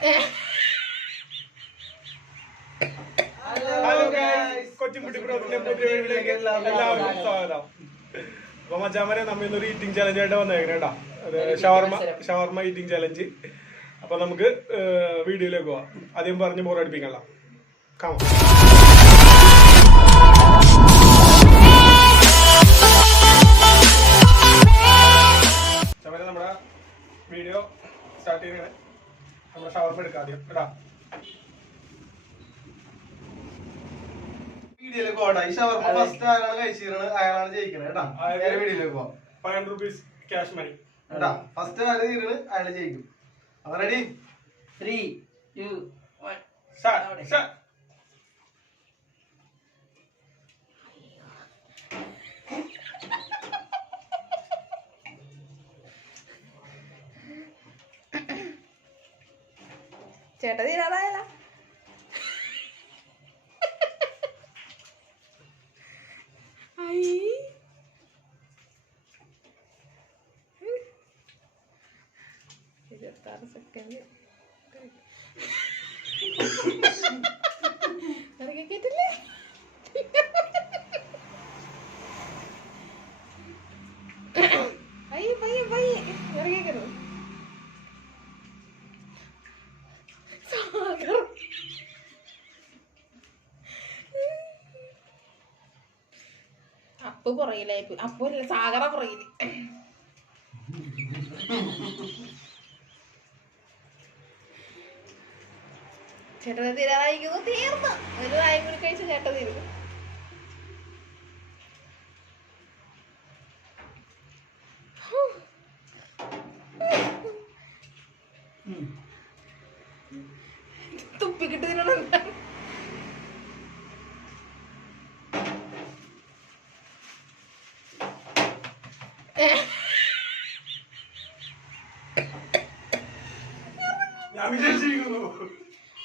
Hello guys, Cochin foodie ബ്രോസിന്റെ പുതിയ വീഡിയോയിലേക്ക് എല്ലാവർക്കും സ്വാഗതം. അപ്പൊ മച്ചാമാരെ നമ്മ ഇന്നൊരു ഈറ്റിംഗ് ചലഞ്ച് ആയിട്ട് വന്നേക്കണേട്ടാ. ഷവർമ ഈറ്റിംഗ് ചലഞ്ച്. അപ്പൊ നമുക്ക് വീഡിയോയിലേക്ക് പോവാം. ആദ്യം പറഞ്ഞ് ബോറടിപ്പിക്കണ്ട. കാണാം. നമ്മുടെ വീഡിയോ സ്റ്റാർട്ട് ചെയ്യണേ. നമ്മുടെ ഷവർമ എടുക്കാം ആദ്യം കേട്ടാ. വീഡിയോയിലേക്ക് പോകട്ടെ. ഈ ഷവർമ ഫസ്റ്റ് ആരാണ് കഴിച്ചിരുന്നത് അയാളാണ് ജയിക്കുന്നത് കേട്ടാ. വീഡിയോയിലേക്ക് പോവാം. 500 rupees ക്യാഷ് മണി കേട്ടാ. ഫസ്റ്റ് ആര് തീരുന്നത് അയാൾ ജയിക്കും. അപ്പൊ റെഡി? 3, 2, 1 സ്റ്റാർട്ട്. ചേട്ടാ തീരാറായല്ല. ഇരുപത്താറ് സെക്കൻഡ് ഇറങ്ങി കേട്ടില്ലേ? പയ്യെ പയ്യെ പയ്യെ ഇറങ്ങിക്കരുത്. അപ്പ് പുറകിലായി. അപ്പല്ല സാഗറ പുറകില്. ചേട്ട തീരാറായിരിക്കുന്നു. തീർന്നു. ഒരു വായും കൂടി കഴിച്ച ചേട്ട തീരുന്നു. തുപ്പിക്കിട്ട് തിന്നണ.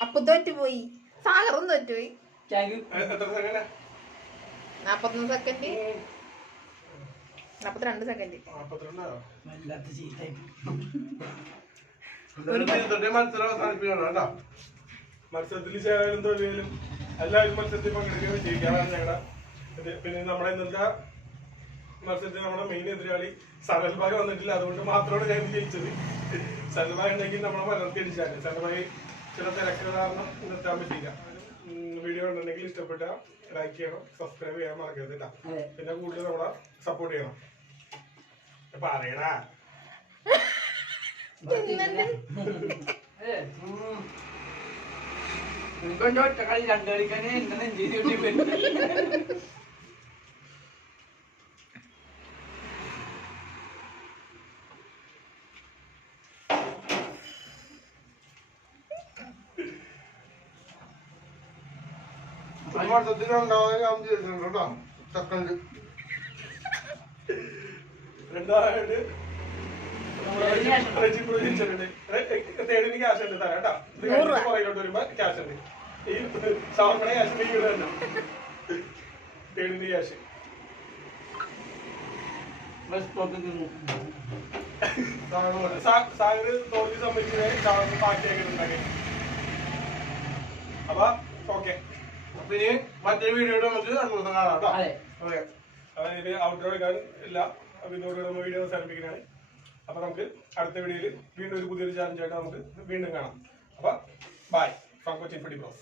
അപ്പൊ തോറ്റുപോയി. സാഗറും തോറ്റുപോയി. 41 സെക്കൻഡ് 42 സെക്കൻഡ്. മത്സരത്തിൽ ചേരാനും തോൽവിയിലും എല്ലാവരും മത്സരത്തിൽ പങ്കെടുക്കുകയും വിജയിക്കാറാണ് ഞങ്ങളുടെ ഇത്. പിന്നെ നമ്മുടെ ഇന്നത്തെ മത്സരത്തിൽ നമ്മുടെ മെയിൻ എതിരാളി സനൽഭായ് വന്നിട്ടില്ല. അതുകൊണ്ട് മാത്രമാണ് ഞാൻ ജയിച്ചത്. സനൽഭായ് ഉണ്ടെങ്കിൽ നമ്മളെ മലർത്തി അടിച്ചാല്. സനൽഭായ് ചില തിരക്കുകൾ കാരണം നിർത്താൻ പറ്റില്ല. വീഡിയോ ഉണ്ടെങ്കിൽ ഇഷ്ടപ്പെട്ട ലൈക്ക് ചെയ്യണം, സബ്സ്ക്രൈബ് ചെയ്യാൻ മറക്കരുത് കേട്ടോ. പിന്നെ കൂടുതൽ നമ്മളെ സപ്പോർട്ട് ചെയ്യണം. പറയണ ഒറ്റക്കളി രണ്ടുകളിക്കാനെ എന്റെ നെഞ്ചി രണ്ടായിട്ട് തേടിന് ക്യാഷ് ഉണ്ട് തരാം കേട്ടോ. പുറകിലോട്ട് വരുമ്പോ ക്യാഷ് ഉണ്ട്. ഈ ഷവർമയുടെ ക്യാഷ് ഉണ്ട്. ഇവിടെ തന്നെ തേടിന് ക്യാഷ്. സാഗർ തോൽവി സംബന്ധിച്ച് ഷവർമ പാക്കിയാക്കി ഉണ്ടാക്കി. അപ്പൊ ഓക്കെ. അപ്പൊ ഇനി മറ്റൊരു വീഡിയോയുടെ നമുക്ക് അടുത്ത ദിവസം കാണാം കേട്ടോ. ഓക്കെ. അതായത് ഔട്ട്ഡോർ എടുക്കാൻ ഇല്ല. അപ്പൊ ഇതോടെ നമ്മൾ വീഡിയോ അവസാനിപ്പിക്കുന്നതാണ്. അപ്പൊ നമുക്ക് അടുത്ത വീഡിയോയിൽ വീണ്ടും ഒരു പുതിയൊരു ചാലഞ്ചായിട്ട് നമുക്ക് വീണ്ടും കാണാം. അപ്പൊ bye from Cochin foodie bros.